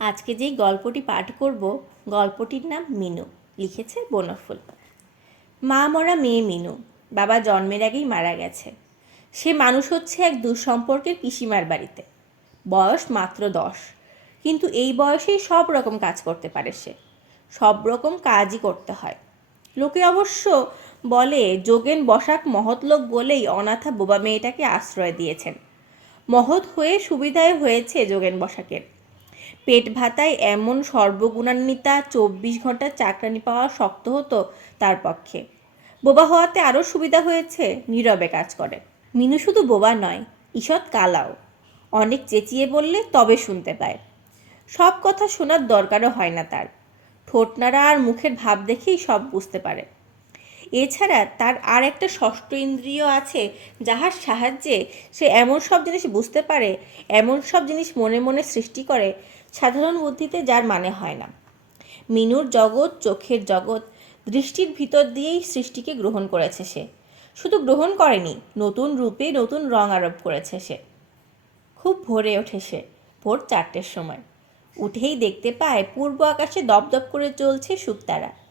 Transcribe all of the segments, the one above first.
আজকে যেই গল্পটি পাঠ করব, গল্পটির নাম মিনু, লিখেছে বনফুল মা মরা মেয়ে মিনু, বাবা জন্মের আগেই মারা গেছে। সে মানুষ হচ্ছে এক দুঃসম্পর্কের পিসিমার বাড়িতে। বয়স মাত্র দশ, কিন্তু এই বয়সেই সব রকম কাজ করতে পারে সে। সব রকম কাজই করতে হয়। লোকে অবশ্য বলে, যোগেন বসাক মহৎ লোক বলেই অনাথা বোবা মেয়েটাকে আশ্রয় দিয়েছেন। মহৎ হয়ে সুবিধায় হয়েছে যোগেন বসাকের। পেট ভাতায় এমন সর্বগুণান্বিতা চব্বিশ ঘণ্টা চাকরানি পাওয়া শক্ত হতো তার পক্ষে। বোবা হওয়াতে আরও সুবিধা হয়েছে, নীরবে কাজ করে। মিনু শুধু বোবা নয়, ঈষৎ কালাও। অনেক চেঁচিয়ে বললে তবে শুনতে পায়। সব কথা শোনার দরকারও হয় না তার। ঠোঁটনাড়া আর মুখের ভাব দেখেই সব বুঝতে পারে। এছাড়া তার আর একটা ষষ্ঠ ইন্দ্রিয় আছে, যাহার সাহায্যে সে এমন সব জিনিস বুঝতে পারে, এমন সব জিনিস মনে মনে সৃষ্টি করে, সাধারণ বুদ্ধিতে যার মানে হয় না। মিনুর জগৎ চোখের জগৎ, দৃষ্টির ভিতর দিয়েই সৃষ্টিকে গ্রহণ করেছে সে। শুধু গ্রহণ করেনি, নতুন রূপে নতুন রং আরোপ করেছে সে। খুব ভোরে ওঠে সে, ভোর চারটের সময়। উঠেই দেখতে পায়, পূর্ব আকাশে দপদপ করে চলছে শুকতারা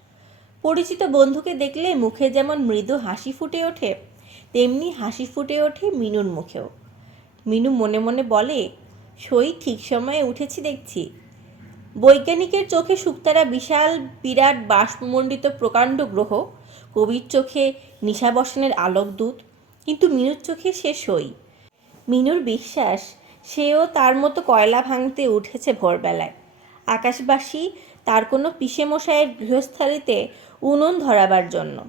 পরিচিত বন্ধুকে দেখলে মুখে যেমন মৃদু হাসি ফুটে ওঠে, তেমনি হাসি ফুটে ওঠে মিনুর মুখেও। মিনু মনে মনে বলে, সই ঠিক সময়ে উঠেছি দেখছি। বৈজ্ঞানিকের চোখে শুকতারা বিশাল বিরাট বাষ্পমণ্ডিত প্রকাণ্ড গ্রহ, কবির চোখে নিশাবসনের আলোকদূত কিন্তু মিনুর চোখে সে সই। মিনুর বিশ্বাস, সেও তার মতো কয়লা ভাঙতে উঠেছে ভোরবেলায়। আকাশবাসী তার কোনো পিসেমশাইয়ের গৃহস্থালিতে উনুন ধরাবার জন্য।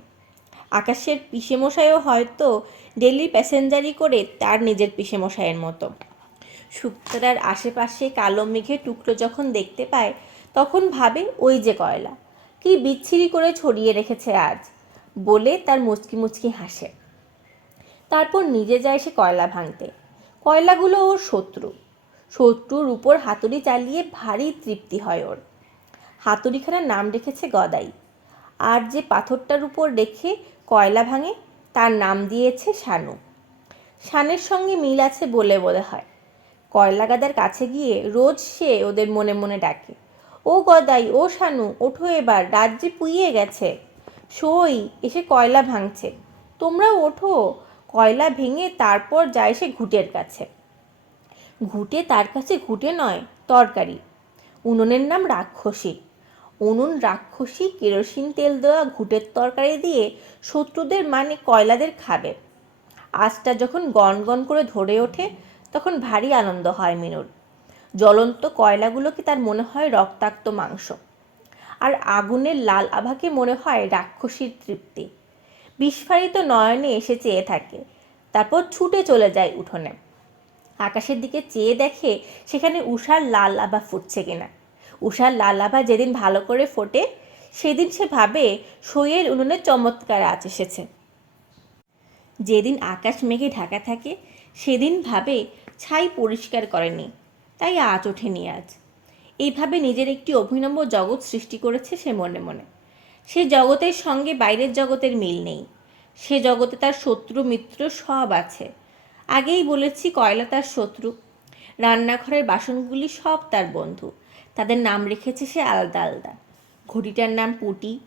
আকাশের পিসেমশাইও হয়তো ডেলি প্যাসেঞ্জারি করে তার নিজের পিসেমশাইয়ের মতো। শুক্তারার আশেপাশে কালো মেঘে টুকরো যখন দেখতে পায়, তখন ভাবে, ওই যে কয়লা। কি বিচ্ছিরি করে ছড়িয়ে রেখেছে আজ। বলে তার মুচকি মুচকি হাসে। তারপর নিজে যায় সে কয়লা ভাঙতে। কয়লাগুলো ওর শত্রু। শত্রুর উপর হাতুড়ি চালিয়ে ভারী তৃপ্তি হয় ওর। হাতুড়িখানার নাম রেখেছে গদাই। আর যে পাথরটার উপর রেখে কয়লা ভাঙে, তার নাম দিয়েছে শানু। শানের সঙ্গে মিল আছে বলে বলে হয়। কয়লা গাদার কাছে গিয়ে রোজ সে ওদের মনে মনে ডাকে, ও গদাই, ও শানু, ওঠো এবার, রাজ্যে পুইয়ে গেছে। সই এসে কয়লা ভাঙছে। তোমরাও ওঠো, কয়লা ভেঙে তারপর যায় সে ঘুটের কাছে। ঘুটে তার কাছে ঘুটে নয়, তরকারি। উনুনের নাম রাক্ষসী। উনুন, রাক্ষসী, কেরোসিন তেল দেওয়া, ঘুটের তরকারি দিয়ে শত্রুদের মানে কয়লাদের খাবে। আঁচটা যখন গন গন করে ধরে ওঠে, তখন ভারী আনন্দ হয় মিনুর। জ্বলন্ত কয়লাগুলোকে তার মনে হয় রক্তাক্ত মাংস। আর আগুনের লাল আভাকে মনে হয় রাক্ষসীর তৃপ্তি। বিস্ফারিত নয়নে এসে চেয়ে থাকে, তারপর ছুটে চলে যায় উঠোনে। আকাশের দিকে চেয়ে দেখে সেখানে উষার লাল আভা ফুটছে কিনা। উষার লালাভা যেদিন ভালো করে ফোটে, সেদিন সে ভাবে সইয়ের উনুনে চমৎকার আঁচ এসেছে। যেদিন আকাশ মেঘে ঢাকা থাকে, সেদিন ভাবে ছাই পরিষ্কার করেনি, তাই আজ ওঠেনি আজ। এইভাবে নিজের একটি অভিনব জগৎ সৃষ্টি করেছে সে মনে মনে। সে জগতের সঙ্গে বাইরের জগতের মিল নেই। সে জগতে তার শত্রু, মিত্র সব আছে। আগেই বলেছি কয়লা তার শত্রু, রান্নাঘরের বাসনগুলি সব তার বন্ধু। তাদের নাম রেখেছে সে আলাদা আলাদা। ঘটিটার নাম পুটি।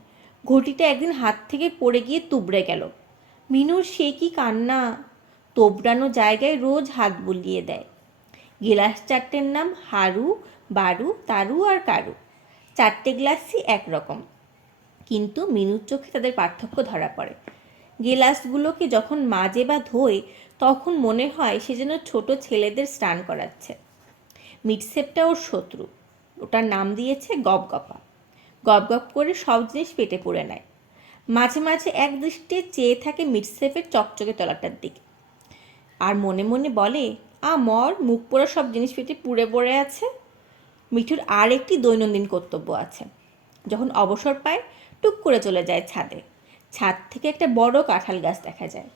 ঘটিটা একদিন হাত থেকে পড়ে গিয়ে তুবড়ে গেল। মিনুর সে কি কান্না? তোবড়ানো জায়গায় রোজ হাত বুলিয়ে দেয়। গিলাস চারটের নাম হারু, বারু, তারু আর কারু। চারটে গ্লাসই একরকম। কিন্তু মিনুর চোখে তাদের পার্থক্য ধরা পড়ে। গিলাসগুলোকে যখন মাজে বা ধোয়, তখন মনে হয় সে যেন ছোট ছেলেদের স্নান করাচ্ছে। মিটসেপটা ওর শত্রু। ওটার নাম দিয়েছে গপগপা গপগপ করে সব জিনিস পেটে পুড়ে নেয়। মাঝে মাঝে এক দৃষ্টিতে চেয়ে থাকে মিটসেপের চকচকে তলাটার দিকে। আর মনে মনে বলে আ মর মুখ পোড়া সব জিনিস পেটে পুড়ে পড়ে আছে। মিঠুর আর একটি দৈনন্দিন কর্তব্য আছে। যখন অবসর পায়, টুক করে চলে যায় ছাদে। ছাদ থেকে একটা বড় কাঁঠাল গাছ দেখা যায়।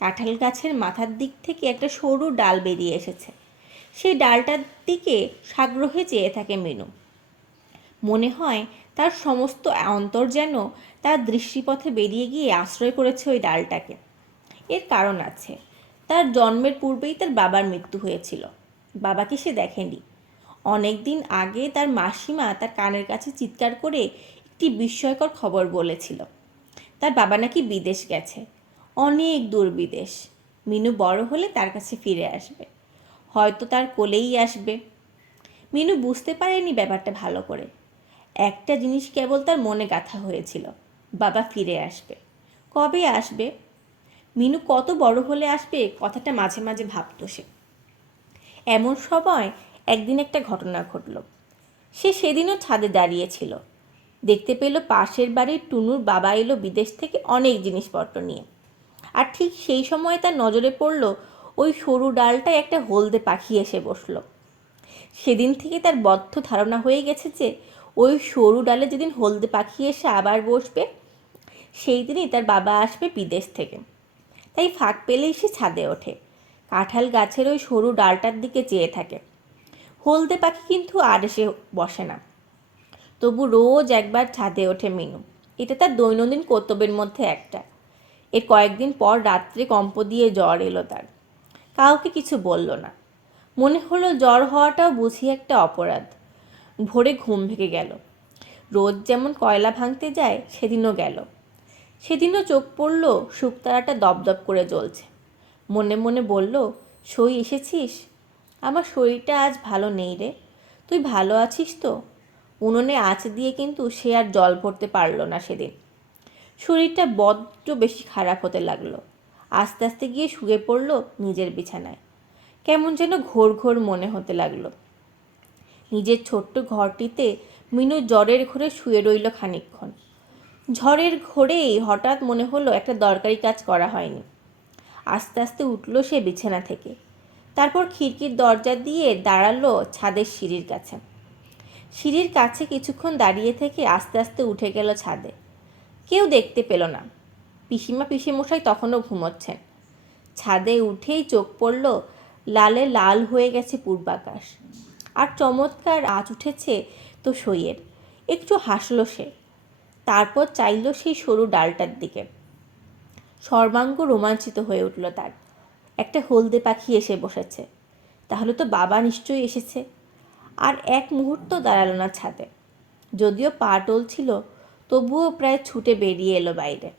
কাঁঠাল গাছের মাথার দিক থেকে একটা সরু ডাল বেরিয়ে এসেছে। সেই ডালটার দিকে সাগ্রহে চেয়ে থাকে মিনু। মনে হয় তার সমস্ত অন্তর যেন তার দৃষ্টিপথে বেরিয়ে গিয়ে আশ্রয় করেছে ওই ডালটাকে। এর কারণ আছে, তার জন্মের পূর্বেই তার বাবার মৃত্যু হয়েছিল। বাবাকে সে দেখেনি। অনেক দিন আগে তার মাসিমা তার কানের কাছে চিৎকার করে একটি বিস্ময়কর খবর বলেছিল। তার বাবা নাকি বিদেশ গেছে, অনেক দূর বিদেশ। মিনু বড় হলে তার কাছে ফিরে আসবে। হয়তো তার কোলেই আসবে। মিনু বুঝতে পারেনি ব্যাপারটা ভালো করে। একটা জিনিস কেবল তার মনে গাঁথা হয়েছিল, বাবা ফিরে আসবে। কবে আসবে? মিনু কত বড় হলে আসবে কথাটা মাঝে মাঝে ভাবতো সে। এমন সময় একদিন একটা ঘটনা ঘটল। সে সেদিনও ছাদে দাঁড়িয়েছিল। দেখতে পেল পাশের বাড়ির টুনুর বাবা এলো বিদেশ থেকে অনেক জিনিসপত্র নিয়ে। আর ঠিক সেই সময় তার নজরে পড়ল ওই সরু ডালটায় একটা হলদে পাখি এসে বসল। সেদিন থেকে তার বদ্ধ ধারণা হয়ে গেছে যে, ওই সরু ডালে যেদিন হলদে পাখি এসে আবার বসবে, সেই দিনই তার বাবা আসবে বিদেশ থেকে। তাই ফাঁক পেলেই সে ছাদে ওঠে। কাঁঠাল গাছের ওই সরু ডালটার দিকে চেয়ে থাকে। হলদে পাখি কিন্তু আর এসে বসে না। তবু রোজ একবার ছাদে ওঠে মিনু। এটা তার দৈনন্দিন কর্তব্যের মধ্যে একটা। এর কয়েকদিন পর রাত্রে কম্প দিয়ে জ্বর এলো তার। কাউকে কিছু বলল না। মনে হলো জ্বর হওয়াটাও বুঝি একটা অপরাধ। ভোরে ঘুম ভেঙে গেল। রোজ যেমন কয়লা ভাঙতে যায়, সেদিনও গেল। সেদিনও চোখ পড়ল শুকতারাটা দপদপ করে জ্বলছে। মনে মনে বলল, সই এসেছিস? আমার শরীরটা আজ ভালো নেই রে। তুই ভালো আছিস তো? উনুনে আঁচ দিয়ে কিন্তু সে আর জল ভরতে পারল না সেদিন। শরীরটা বড্ড বেশি খারাপ হতে লাগল। আস্তে আস্তে গিয়ে শুয়ে পড়ল নিজের বিছানায়। কেমন যেন ঘোর ঘোর মনে হতে লাগল। নিজের ছোট্ট ঘরটিতে মিনু জ্বরের ঘোরে শুয়ে রইল খানিকক্ষণ। ঝড়ের ঘোরেই হঠাৎ মনে হলো একটা দরকারি কাজ করা হয়নি। আস্তে আস্তে উঠল সে বিছানা থেকে। তারপর খিড়কির দরজা দিয়ে দাঁড়াল ছাদের সিঁড়ির কাছে। সিঁড়ির কাছে কিছুক্ষণ দাঁড়িয়ে থেকে আস্তে আস্তে উঠে গেল ছাদে। কেউ দেখতে পেল না। পিসিমা পিসিমশাই তখনও ঘুমোচ্ছেন। ছাদে উঠেই চোখ পড়ল, লালে লাল হয়ে গেছে পূর্বাকাশ। আর চমৎকার আঁচ উঠেছে তো সইয়ের একটু হাসল সে। তারপর চাইল সেই সরু ডালটার দিকে। সর্বাঙ্গ রোমাঞ্চিত হয়ে উঠল তার। একটা হলদে পাখি এসে বসেছে। তাহলে তো বাবা নিশ্চয়ই এসেছে। আর এক মুহূর্ত দাঁড়াল না ছাদে। যদিও পা ছিল তবুও প্রায় ছুটে বেরিয়ে এলো বাইরে।